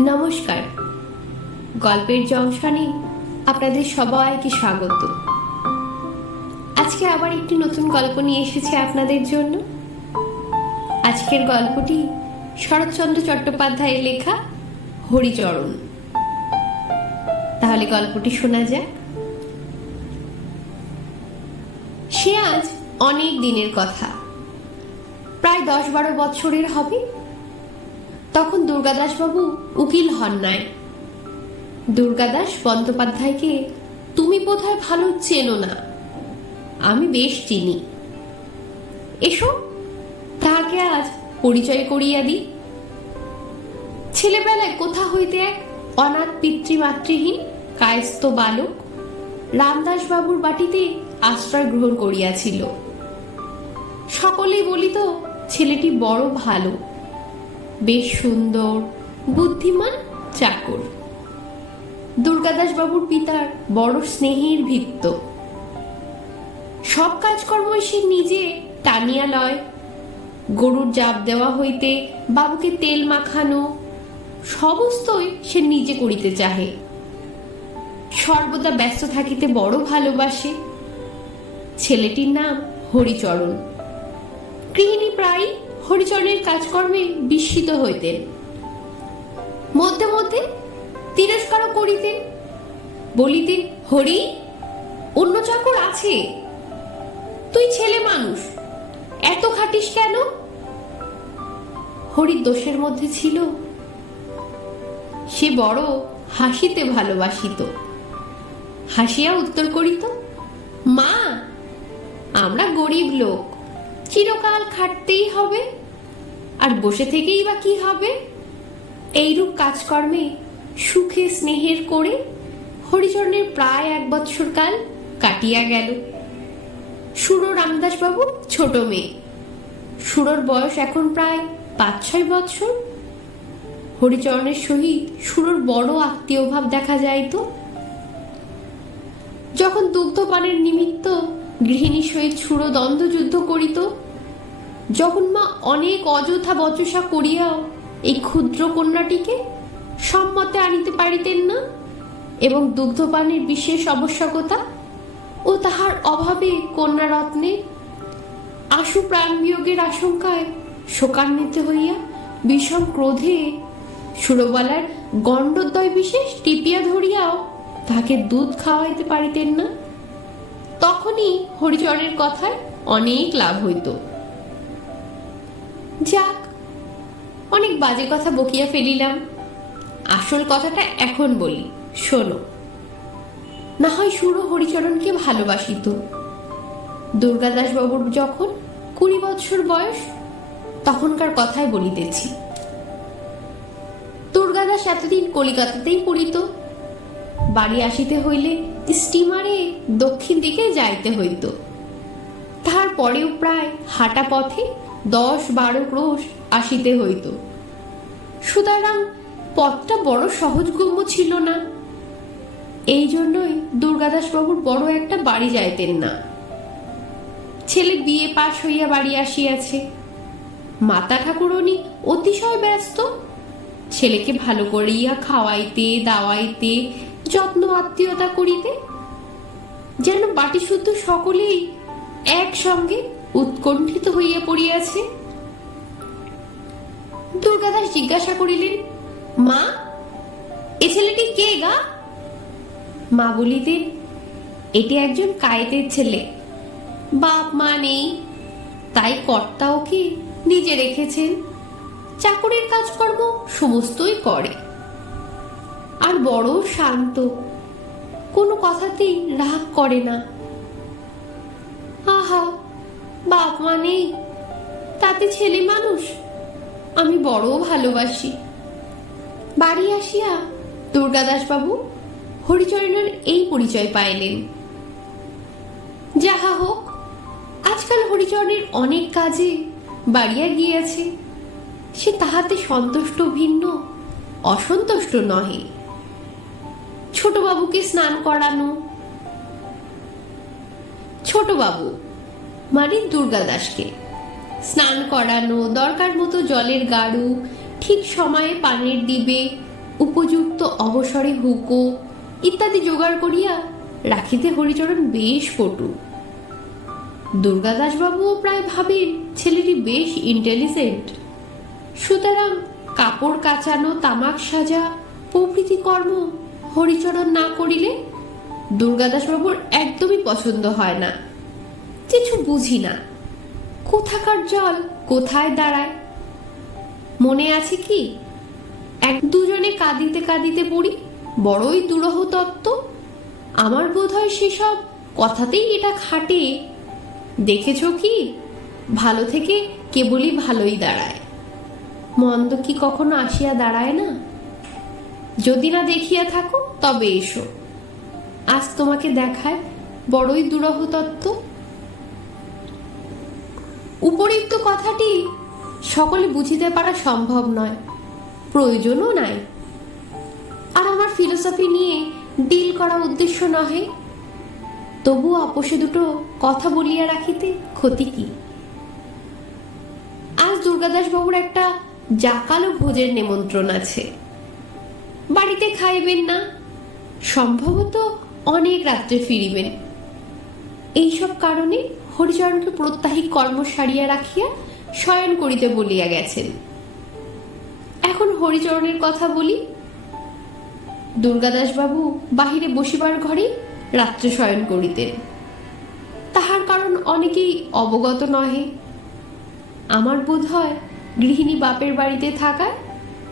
নমস্কার। গল্পের জংশনে আপনাদের সবাইকে স্বাগত। আজকে আবার একটি নতুন গল্প নিয়ে এসেছে আপনাদের জন্য। আজকের গল্পটি শরৎচন্দ্র চট্টোপাধ্যায়ের লেখা হরিচরণ। তাহলে গল্পটি শোনা যাক। সে আজ অনেক দিনের কথা। প্রায় দশ বারো বছরের হবে। তখন দুর্গাদাসবাবু উকিল হন নাই। দুর্গাদাস বন্দ্যোপাধ্যায়কে, তুমি বোধহয় ভালো চেনো না। আমি বেশ চিনি। এসো, তাহাকে আজ পরিচয় করিয়া দিই ছেলেবেলায় কোথা হইতে এক অনাথ পিতৃমাতৃহীন কায়স্থ বালক রামদাসবাবুর বাটিতে আশ্রয় গ্রহণ করিয়াছিল। সকলেই বলিত, ছেলেটি বড় ভালো। বেশ সুন্দর, বুদ্ধিমান চাকর। দুর্গাদাস বাবুর পিতার বড় স্নেহের ভিত্ত সব কাজকর্ম সে নিজে টানিয়া লয়। গরুর জাপ দেওয়া হইতে বাবুকে তেল মাখানো, সমস্তই সে নিজে করিতে চাহে। সর্বদা ব্যস্ত থাকিতে বড় ভালোবাসে। ছেলেটির নাম হরিচরণ। গৃহিণী প্রায় হরিচরণের কাজকর্মে বিস্মিত হইতেন মধ্যে মধ্যে তিরস্কারও করিতেন বলিতেন হরি, অন্য চাকর আছে। তুই ছেলে মানুষ, এত খাটিস কেন? হরির দোষের মধ্যে ছিল। সে বড় হাসিতে ভালোবাসিত। হাসিয়া উত্তর করিত, মা, আমরা গরিব লোক। চিরকাল খাটতেই হবে। আর বসে থেকেই বা কি হবে? এইরূপ কাজকর্মে সুখে স্নেহের করে হরিচরণের প্রায় এক বৎসর কাল কাটিয়া গেল। সুর রামদাস বাবু ছোট মেয়ে। সুরর বয়স এখন প্রায় পাঁচ ছয় বৎসর। হরিচরণের সহিত সুরর বড় আত্মীয় ভাব দেখা যাইত যখন দুগ্ধপানের নিমিত্ত গৃহিণীর সহিত সুর দ্বন্দ্বযুদ্ধ করিত যখন মা অনেক অযথা বচসা করিয়াও এই ক্ষুদ্র কন্যাটিকে সম্মতে আনিতে পারিতেন না, এবং দুগ্ধপানের বিশেষ আবশ্যকতা ও তাহার অভাবে কন্যা রত্নে আশু প্রাণ বিয়োগের আশঙ্কায় শোকান্বিত হইয়া বিষম ক্রোধে সুরবালার গণ্ডদ্বয় বিশেষ টিপিয়া ধরিয়াও তাকে দুধ খাওয়াইতে পারিতেন না। তখনই হরিচরের কথায় অনেক লাভ হইত। যাক, অনেক বাজে কথা বকিয়া ফেলিলাম। আসল কথাটা এখন বলি, শোনো। না হয় সুর হরিচরণকে ভালোবাসিত দুর্গাদাস বাবুর যখন কুড়ি বছর বয়স, তখনকার কথাই বলিতেছি। দুর্গাদাস এতদিন কলিকাতাতেই পড়িত। বাড়ি আসিতে হইলে স্টিমারে দক্ষিণ দিকে যাইতে হইত। তাহার পরেও প্রায় হাঁটা পথে দশ বারো ক্রোশ আসিতে হইত। সুতরাং পথটা বড় সহজগম্য ছিল না। এই জন্যই দুর্গাদাস বাবুর বড় একটা বাড়ি যাইতেন না। ছেলে বিয়ে পাশ হইয়া বাড়ি আসিয়াছে। মাতা ঠাকুরনি অতিশয় ব্যস্ত। ছেলেকে ভালো করিয়া খাওয়াইতে, দাওয়াইতে, যত্ন, আত্মীয়তা করিতে যেন বাটি শুদ্ধ সকলেই একসঙ্গে উৎকণ্ঠিত হইয়া পড়িয়াছে। দুর্গাদাস জিজ্ঞাসা করিলেন, মা, এ ছেলেটি কে গা? মা বলিতেন এটি একজন কায়েতের ছেলে। বাপ মা নেই, তাই কর্তা ওকে নিজে রেখেছেন? চাকরির কাজকর্ম সমস্তই করে। আর বড় শান্ত, কোনো কথাতেই রাগ করে না। আহা বাপ মা নেই। তাতে ছেলে মানুষ, আমি বড় ভালোবাসি। বাড়ি আসিয়া দুর্গাদাস বাবু হরিচরণের এই পরিচয় পাইলেন। যাহা হোক, আজকাল হরিচরণের অনেক কাজে বাড়িয়া গিয়াছে। সে তাহাতে সন্তুষ্ট ভিন্ন, অসন্তুষ্ট নহে। ছোটবাবুকে স্নান করানো। ছোটবাবু মানে দুর্গাদাসকে স্নান করানো, দরকার মতো জলের গাড়ু ঠিক সময়ে পানের দিবে, উপযুক্ত অবসরে হুকো, ইত্যাদি জোগাড় করিয়া রাখিতে হরিচরণ বেশ পটু দুর্গাদাসবাবুও প্রায় ভাবেন ছেলেটি বেশ ইন্টেলিজেন্ট সুতরাং কাপড় কাচানো, তামাক সাজা, প্রভৃতি কর্ম হরিচরণ না করিলে দুর্গাদাসবাবুর একদমই পছন্দ হয় না। কিছু বুঝি না। কোথাকার জল, কোথায় দাঁড়ায়? মনে আছে কি? এক দুজনে কাঁদিতে কাঁদিতে পড়ি বড়ই দুরহ তত্ত্ব আমার বোধ হয় সেসব কথাতেই এটা খাটে। দেখেছ কি? ভালো থেকে কেবলই ভালোই দাঁড়ায়। মন্দ কি কখনো আসিয়া দাঁড়ায় না? যদি না দেখিয়া থাকো, তবে এসো। আজ তোমাকে দেখায় বড়ই দুরহ তত্ত্ব উপরিক্ত কথাটি সকলে বুঝিতে পারা সম্ভব নয়। প্রয়োজনও নাই। আর আমার ফিলোসফি নিয়ে ডিল করা উদ্দেশ্য নহে। তবু আপোষে দুটো কথা বলিয়া রাখিতে ক্ষতি কি? আজ দুর্গাদাস বাবুর একটা জাকালো ভোজের নিমন্ত্রণ আছে। বাড়িতে খাইবেন না। সম্ভবত অনেক রাত্রে ফিরিবেন। এইসব কারণে হরিচরণকে প্রত্যাহিক কর্ম সারিয়া রাখিয়া শয়ন করিতে বলিয়া গেছেন। এখন হরিচরণের কথা বলি, দুর্গাদাসবাবু বাহিরে বসিবার ঘরে রাত্রে শয়ন করিতেন। তাহার কারণ অনেকেই অবগত নহে। আমার বোধ হয় গৃহিণী বাপের বাড়িতে থাকায়,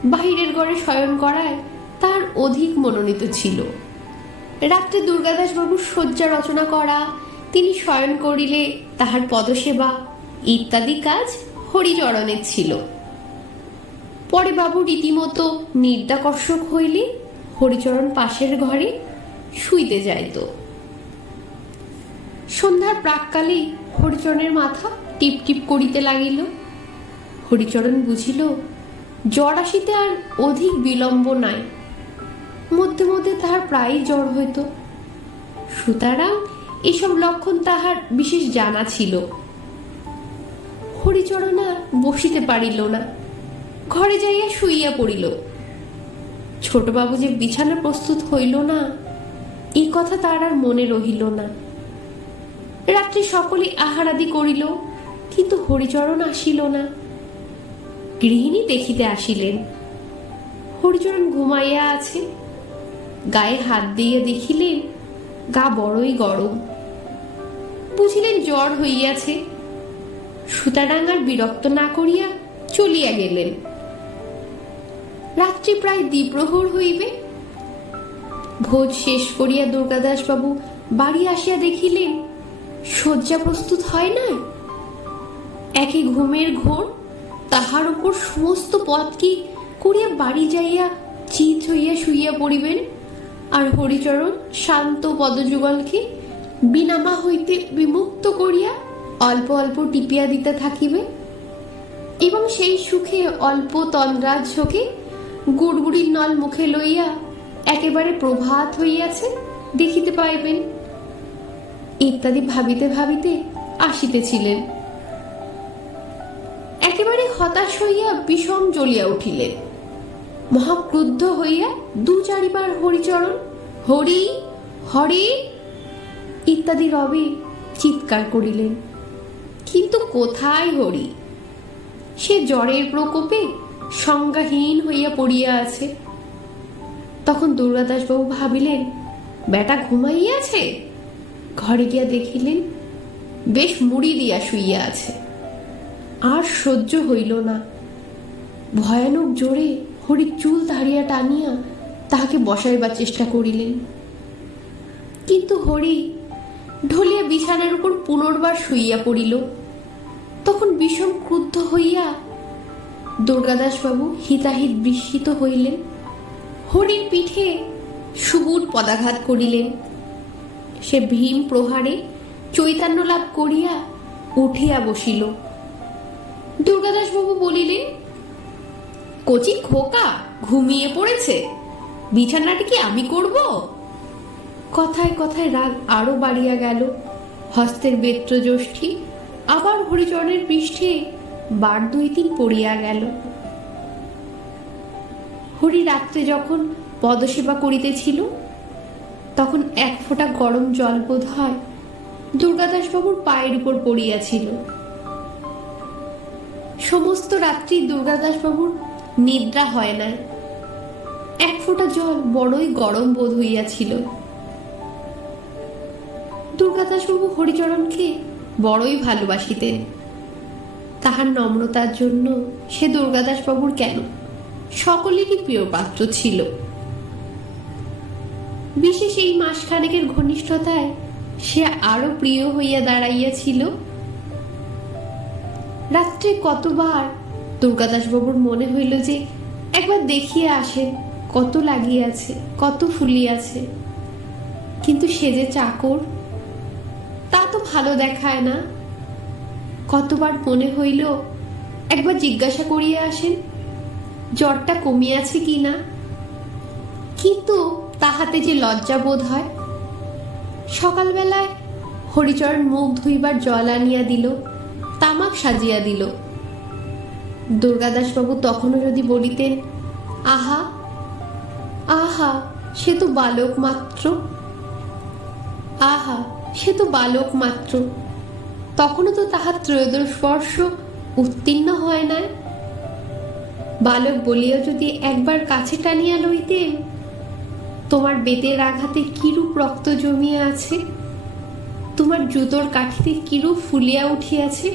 বাহিরের ঘরে শয়ন করায় তার অধিক মনোনীত ছিল। রাত্রে দুর্গাদাসবাবুর শয্যা রচনা করা তিনি শয়ন করিলে তাহার পদসেবা ইত্যাদি কাজ হরিচরণের ছিল। পরে বাবু রীতিমতো নির্দাকর্ষক হইলে হরিচরণ পাশের ঘরে শুইতে যাইত। সন্ধ্যার প্রাককালেই হরিচরণের মাথা টিপ টিপ করিতে লাগিল। হরিচরণ বুঝিল, জ্বর আসিতে আর অধিক বিলম্ব নাই। মধ্যে মধ্যে তাহার প্রায়ই জ্বর হইত। সুতরাং এসব লক্ষণ তাহার বিশেষ জানা ছিল। হরিচরণা বসিতে পারিল না। ঘরে যাইয়া শুইয়া পড়িল। ছোটবাবু যে বিছানা প্রস্তুত হইল না এই কথা তার আর মনে রহিল না। রাত্রে সকলে আহারাদি করিল, কিন্তু হরিচরণ আসিল না। গৃহিণী দেখিতে আসিলেন। হরিচরণ ঘুমাইয়া আছে, গায়ে হাত দিয়ে দেখিলেন, গা বড়ই গরম। বুঝিলেন জ্বর হইয়াছে। সুতাডাং আর বিরক্ত না করিয়া চলিয়া গেলেন। রাত্রি প্রায় দ্বিপ্রহর হইবে। ভোজ শেষ করিয়া দুর্গাদাস বাবু বাড়ি আসিয়া দেখিলেন, শয্যা প্রস্তুত হয় না একে ঘুমের ঘোর, তাহার উপর সমস্ত পথ কি করিয়া বাড়ি যাইয়া চিত হইয়া শুইয়া পড়িবেন? আর হরিচরণ শান্ত পদযুগলকে বিনামা হইতে বিমুক্ত করিয়া অল্প অল্প টিপিয়া দিতে থাকিবে। এবং সেই সুখে অল্প তন্দ্রাজ্যকে গুড়গুড়ির নল মুখে লইয়া একেবারে প্রভাত হইয়াছে, দেখিতে পাইবেন। ইত্যাদি ভাবিতে ভাবিতে আসিতেছিলেন। একেবারে হতাশ হইয়া বিষম জ্বলিয়া উঠিলেন। মহাক্রুদ্ধ হইয়া দু চারিবার হরিচরণ, হরি হরি ইত্যাদি রবে চিৎকার করিলেন, কিন্তু কোথায় হরি? সে জ্বরের প্রকোপে সংজ্ঞাহীন হইয়া পড়িয়া আছে। তখন দুর্গাদাসবাবু ভাবিলেন, বেটা ঘুমাইয়াছে? ঘরে গিয়া দেখিলেন, বেশ মুড়ি দিয়া শুইয়া আছে। আর সহ্য হইল না। ভয়ানক জোরে হরি চুল ধারিয়া টানিয়া তাহাকে বসাইবার চেষ্টা করিলেন। কিন্তু হরি ঢলিয়া বিছানার উপর পুনর্বার শুইয়া পড়িল। তখন বিষম ক্রুদ্ধ হইয়া দুর্গাদাসবাবু হিতাহিত বিস্মিত হইলেন। হরির পিঠে সুবুট পদাঘাত করিলেন। সে ভীম প্রহারে চৈতন্য লাভ করিয়া উঠিয়া বসিল। দুর্গাদাসবাবু বলিলেন, কচি খোকা ঘুমিয়ে পড়েছে। বিছানাটি কি আমি করব? কথায় কথায় রাগ আরও বাড়িয়া গেল। হস্তের বেত্র জ্যোষ্ঠী আবার হরিচরণের পৃষ্ঠে বার দুই তিন পড়িয়া গেল। হরি রাত্রে যখন পদসেবা করিতেছিল, তখন এক ফোঁটা গরম জল বোধ হয় দুর্গাদাসবাবুর পায়ের উপর পড়িয়াছিল। সমস্ত রাত্রি দুর্গাদাসবাবুর নিদ্রা হয় নাই। এক ফোঁটা জল বড়ই গরম বোধ হইয়াছিল। দুর্গাদাসবাবু হরিচরণকে বড়ই ভালোবাসিতেন তাহার নম্রতার জন্য সে দুর্গাদাসবাবুর কেন? সকলেরই প্রিয় পাত্র ছিল। বিশেষ এই মাসখানেকের ঘনিষ্ঠতায় সে আরও প্রিয় হইয়া দাঁড়াইয়াছিল। রাত্রে কতবার দুর্গাদাসবাবুর মনে হইল যে একবার দেখিয়ে আসেন, কত লাগিয়াছে, কত ফুলিয়াছে। কিন্তু সে যে চাকর তা তো ভালো দেখায় না। কতবার মনে হইল একবার জিজ্ঞাসা করিয়া আসেন, জ্বরটা কমিয়াছে কি না। কিন্তু তাহাতে যে লজ্জা বোধ হয়, সকালবেলায় হরিচরণ মুখ ধুইবার জল আনিয়া দিল, তামাক সাজিয়া দিল। দুর্গাদাসবাবু তখনও যদি বলিতেন, আহা আহা, সে তো বালক মাত্র। আহা সে তো বালক মাত্র। তখনও তো তাহার ত্রয়োদশ বর্ষ উত্তীর্ণ হয় নাই। বালক বলিয়া যদি একবার কাছে টানিয়া লইতেন, তোমার বেতের আঘাতে কিরূপ রক্ত জমিয়া আছে? তোমার জুতোর কাঠিতে কিরূপ ফুলিয়া উঠিয়াছে?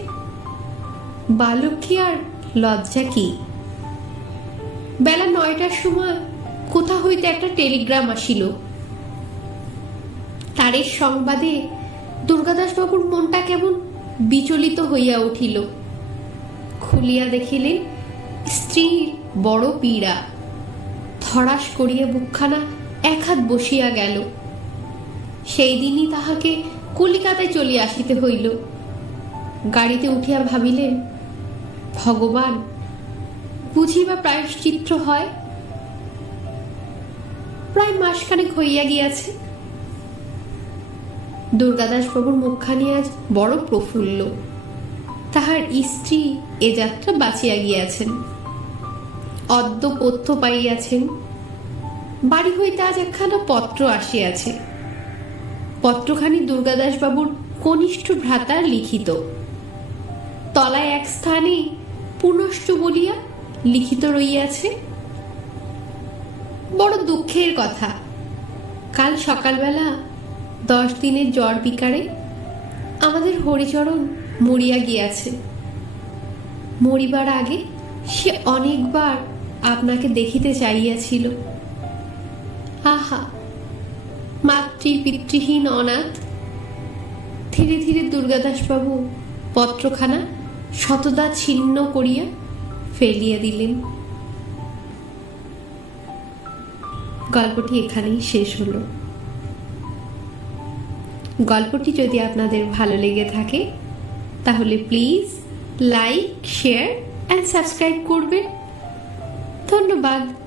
বালক কি আর লজ্জা কি? বেলা নয়টার সময় কোথা হইতে একটা টেলিগ্রাম আসিল। তারের সংবাদে দুর্গাদাসবাবুর মনটা কেমন বিচলিত হইয়া উঠিল। খুলিয়া দেখিলেন স্ত্রীর বড় পীড়া। ধরাস করিয়া বুকখানা এক হাত বসিয়া গেল। সেই দিনই তাহাকে কলিকাতায় চলিয়া আসিতে হইল। গাড়িতে উঠিয়া ভাবিলেন ভগবান বুঝি বা প্রায়শ্চিত্র হয়? প্রায় মাসখানেক হইয়া গিয়াছে। দুর্গাদাসবাবুর মুখখানি আজ বড় প্রফুল্ল। তাহার স্ত্রী এ যাত্রা বাঁচিয়া গিয়াছেন। অদ্য পথ্য পাইয়াছেন। বাড়ি হইতে আজ একখানা পত্র আসিয়াছে। পত্রখানি দুর্গাদাসবাবুর কনিষ্ঠ ভ্রাতার লিখিত। তলায় এক স্থানে পুনশ্চ বলিয়া লিখিত রইয়াছে। বড় দুঃখের কথা। কাল সকালবেলা দশ দিনের জ্বর বিকারে আমাদের হরিচরণ মরিয়া গিয়াছে। মরিবার আগে সে অনেকবার আপনাকে দেখিতে চাইয়াছিল আহা মাতৃ পিতৃহীন অনাথ। ধীরে ধীরে দুর্গাদাসবাবু পত্রখানা শতদা ছিন্ন করিয়া ফেলিয়া দিলেন। গল্পটি এখানেই শেষ হলো। গল্পটি যদি আপনাদের ভালো লেগে থাকে তাহলে please like share and subscribe করবেন। ধন্যবাদ।